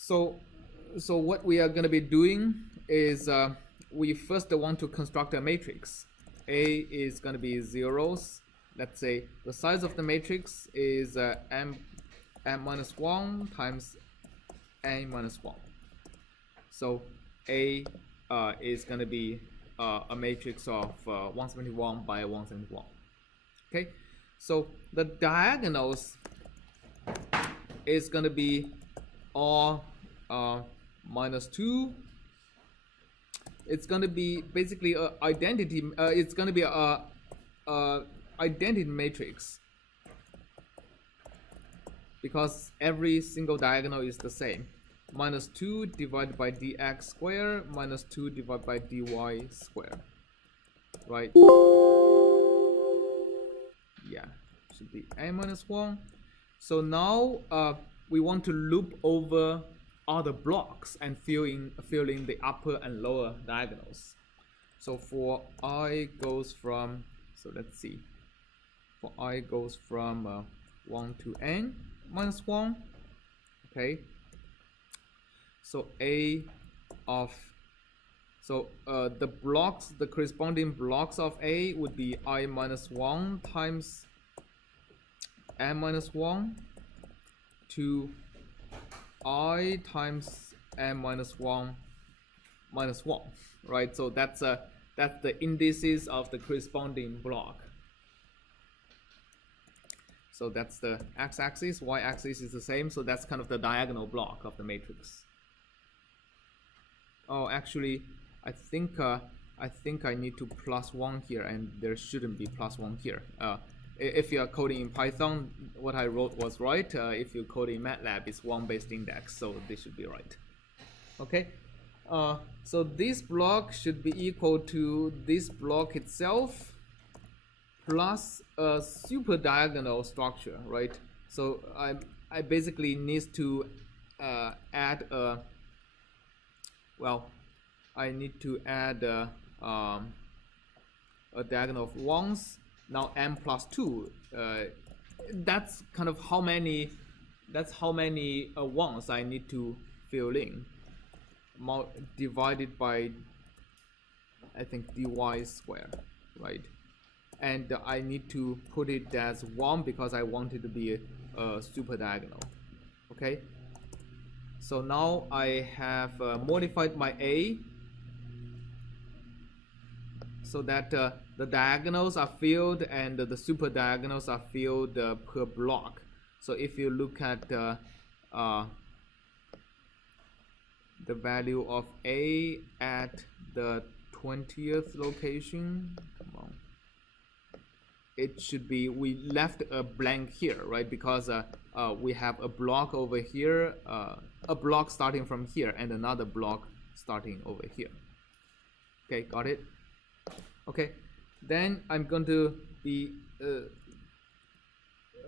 So, what we are going to be doing is we first want to construct a matrix. A is going to be zeros. Let's say the size of the matrix is m minus 1 times n minus 1. So A is going to be a matrix of 171 by 171. Okay, so the diagonals is going to be all minus 2. It's going to be basically a identity. It's going to be a identity matrix because every single diagonal is the same. Minus 2 divided by dx square minus 2 divided by dy square. Right? Yeah, should be n minus 1. So now we want to loop over all the blocks and fill in the upper and lower diagonals. So for I goes from, so let's see, for I goes from 1 to n minus 1. Okay. So A of, so the blocks, the corresponding blocks of A would be I minus 1 times n minus 1 to I times n minus 1 minus 1, right? So that's the indices of the corresponding block. So that's the x-axis, y-axis is the same, so that's kind of the diagonal block of the matrix. Oh, actually, I think I need to plus 1 here, and there shouldn't be plus 1 here. If you are coding in Python, what I wrote was right. If you code in MATLAB, it's 1 based index, so this should be right. Okay, so this block should be equal to this block itself plus a super diagonal structure, right? So I basically need to add a, well, I need to add a diagonal of 1s. Now m plus 2, that's kind of how many, that's how many 1s I need to fill in, divided by, I think, dy square, right? And I need to put it as 1 because I want it to be a super diagonal. Okay, so now I have modified my A so that the diagonals are filled and the super diagonals are filled per block. So if you look at the value of A at the 20th location, come on, it should be, we left a blank here, right? Because we have a block over here, a block starting from here, and another block starting over here. Okay, got it? Okay, then I'm going to be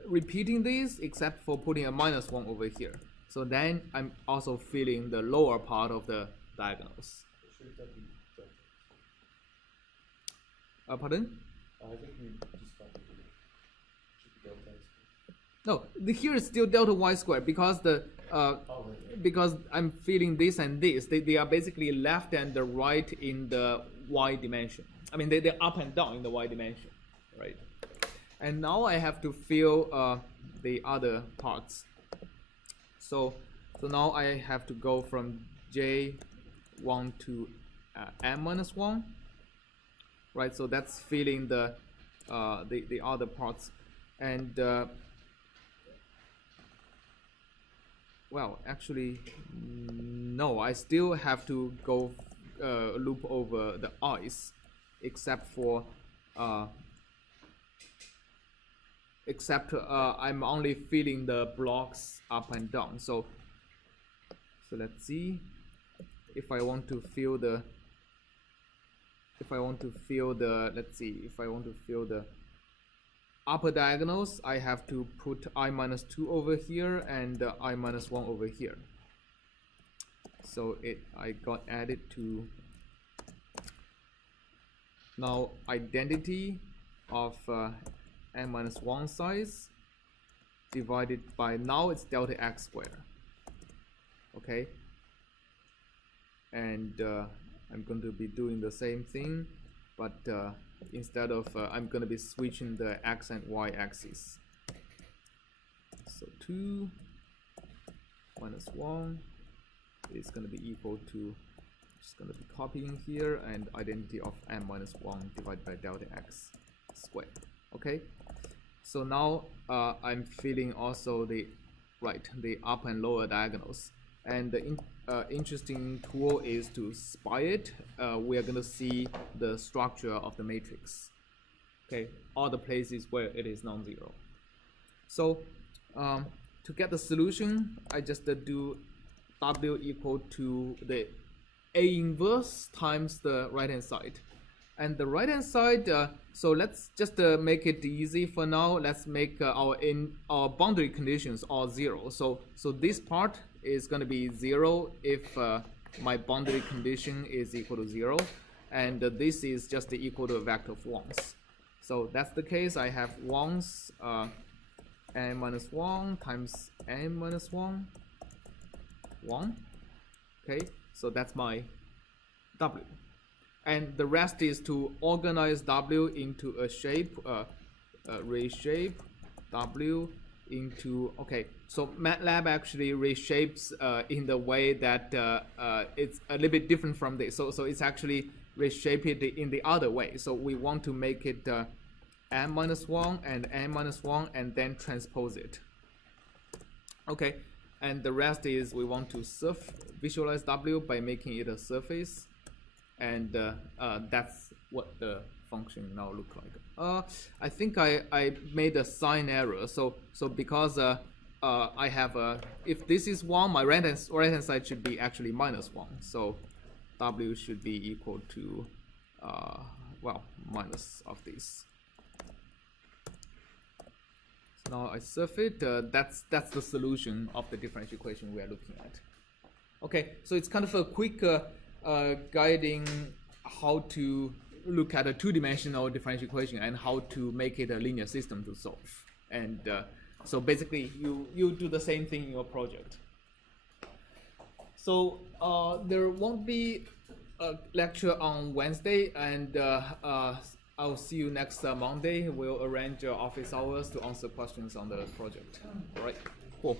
repeating this except for putting a minus 1 over here. So then I'm also filling the lower part of the diagonals. Pardon? I think we just got to should be delta. No, here is still delta y squared because the because I'm filling this and this. They are basically left and the right in the y dimension. I mean, they're up and down in the y dimension, right? And now I have to fill the other parts. So now I have to go from J1 to m minus 1, right? So that's filling the other parts, and well, actually, no, I still have to go loop over the i's, except for I'm only filling the blocks up and down. So let's see if I want to fill the, let's see, if I want to fill the upper diagonals, I have to put I minus 2 over here and I minus 1 over here. So I got added to now identity of n minus 1 size divided by, now it's delta x squared. Okay, and I'm going to be doing the same thing, but instead of I'm going to be switching the x and y axis. So 2 minus 1 is going to be equal to, just going to be copying here, and identity of m minus 1 divided by delta x squared. Okay, so now I'm filling also the upper and lower diagonals, and the interesting tool is to spy it. We are going to see the structure of the matrix. Okay, all the places where it is non-zero. So to get the solution, I just do W equal to the A inverse times the right hand side. And the right hand side, so let's just make it easy for now. Let's make our boundary conditions all 0. So this part is going to be 0 if my boundary condition is equal to 0, and this is just equal to a vector of 1s. So that's the case. I have 1s, n minus 1 times n minus 1, 1. Okay, so that's my W. And the rest is to organize W into a shape, reshape W into, okay, so MATLAB actually reshapes in the way that it's a little bit different from this. So it's actually reshaped it in the other way. So we want to make it n minus 1 and n minus 1 and then transpose it. Okay, and the rest is we want to visualize W by making it a surface. And that's what the function now look like. I think I made a sign error. So because I have if this is 1, my right hand side should be actually minus 1. So W should be equal to well, minus of this. So now I surf it. That's the solution of the differential equation we are looking at. Okay, so it's kind of a quick guiding how to look at a two-dimensional differential equation and how to make it a linear system to solve. And so basically you do the same thing in your project. So there won't be a lecture on Wednesday, and I'll see you next Monday. We'll arrange office hours to answer questions on the project. All right, cool.